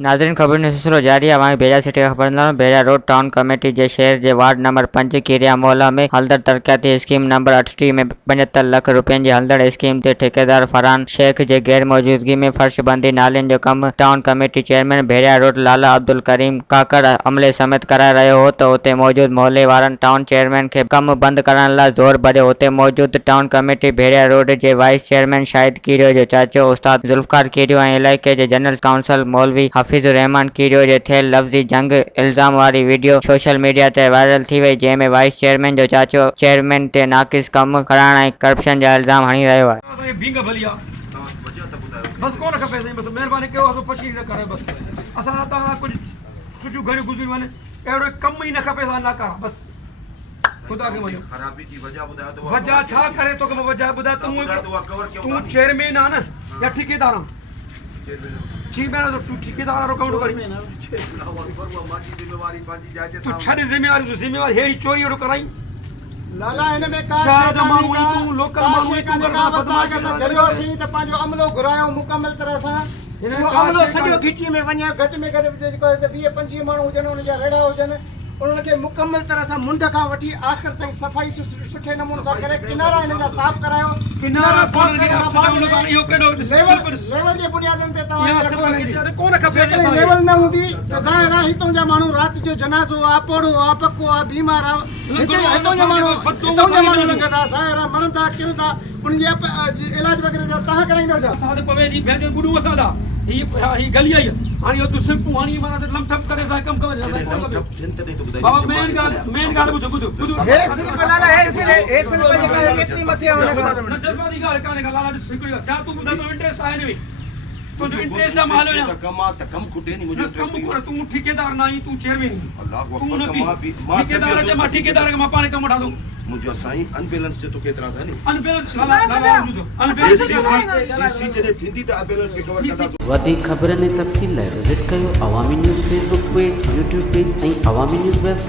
नाज़रीन खबर जो सिलसिलो जारी है। वहीं भेजा सिटी खबर ڀرياروڊ टाउन कमेटी के शहर के वार्ड नंबर 5 कीरिया मोहल्ला में हलदड़ तरक्याती स्कीम नंबर 68 में 75 लाख रुपयनि की हलदड़ स्कीम ते ठेकेदार फरहान शेख के गैर मौजूदगी में फर्शबंदी नालिन जो कम टाउन कमेटी चेयरमैन ڀرياروڊ लाला अब्दुल करीम काकड़ अमले समेत कराए रहियो हो तो उते मौजूद मोहल्ले वारन टाउन चेयरमैन के कम बंद करण लाइ ज़ोर भरियो। उते मौजूद टाउन कमेटी ڀرياروڊ के वाइस चेयरमैन शाहिद कीरियो जो चाचो उस्ताद जुल्फकार कीरियो ऐं इलाइक़े के जनरल काउंसिल मौलवी हफीज़ रहमान कीरियो जे थियल लफ्ज़ी जंग इल्ज़ाम वारी वीडियो सोशल मीडिया ते वायरल थी वई, जंहिं में वाइस चेयरमैन जो चाचो चेयरमैन ते नाक़िस कम करण ऐं करप्शन जा इल्ज़ाम हणी रहियो आहे। बस कोन खपे बस मेहरबानी कयो असो पछी न करे बस असा ता कुछ सुजू घणी गुजरी वने एड़ो कम ही न खपे सा ना कर बस खुदा के मनो खराबी की वजह बुधा तो वजह छा करे तो के वजह बुधा तू चेयरमैन आ ना या ठेकेदार चेयरमैन तो तू ठेकेदार रो काउंट करी तू छड़े जिम्मेवारी हेड़ी चोरी रो कराई लाला इन में का शायद मानू तू लोकल मानू तू बदमाश के जरियो सी त पांजो अमलो घुरायो मुकम्मल तरह सा अमलो सजो घिटी में वने घट में घट जेको 20-25 मानू जन उन जा रेड़ा होजन उन्हनि खे मुकम्मल तरह सां मुंड खां वठी आख़िर ताईं सफ़ाई सुठे नमूने सां करे किनारा हिन जा साफ़ करायो। किनारा साफ़ लेवल जे बुनियादनि ते तव्हां कोन खपे लेवल न हूंदी त ज़ाहिर आहे हितों जा माण्हू राति जो जनाज़ो आहे पोड़ो आहे पको आहे बीमार आहे हितों जा माण्हू लंघंदा ज़ाहिर आहे मरंदा किरंदा उनजे इलाज वग़ैरह जा तव्हां कराईंदो छा? असां त पवे जी भेण गुरू असां दा ही गली आई हाणे यो तू सिंपू हाणी माना लमठप करे सा कम कर बाबा मेन गाल बुध हे सिर्फ लाला हे सिर्फ जेका केतरी मथे आहे जज्बाती गाल काने लाला सिकड़ी जा तू बुधा तो इंटरेस्ट आहे नहीं तो जो इंटरेस्ट है मालो या कम खुटे नहीं मुझे कम तू ठेकेदार नहीं तू चेयरमैन अल्लाह तू न ठेकेदार जे मा ठेकेदार के मा पाने कम उठा दो मुझे साईं अनबैलेंस जे तो केतरा सा नी अनबैलेंस लाला अनबैलेंस सीसी जने थींदी त अनबैलेंस के कवर कंदा। वधीक खबरनि ऐं तफ़सील लाइ विज़िट कयो अवामी news Facebook page, YouTube page ऐं अवामी न्यूज़ वेबसाइट।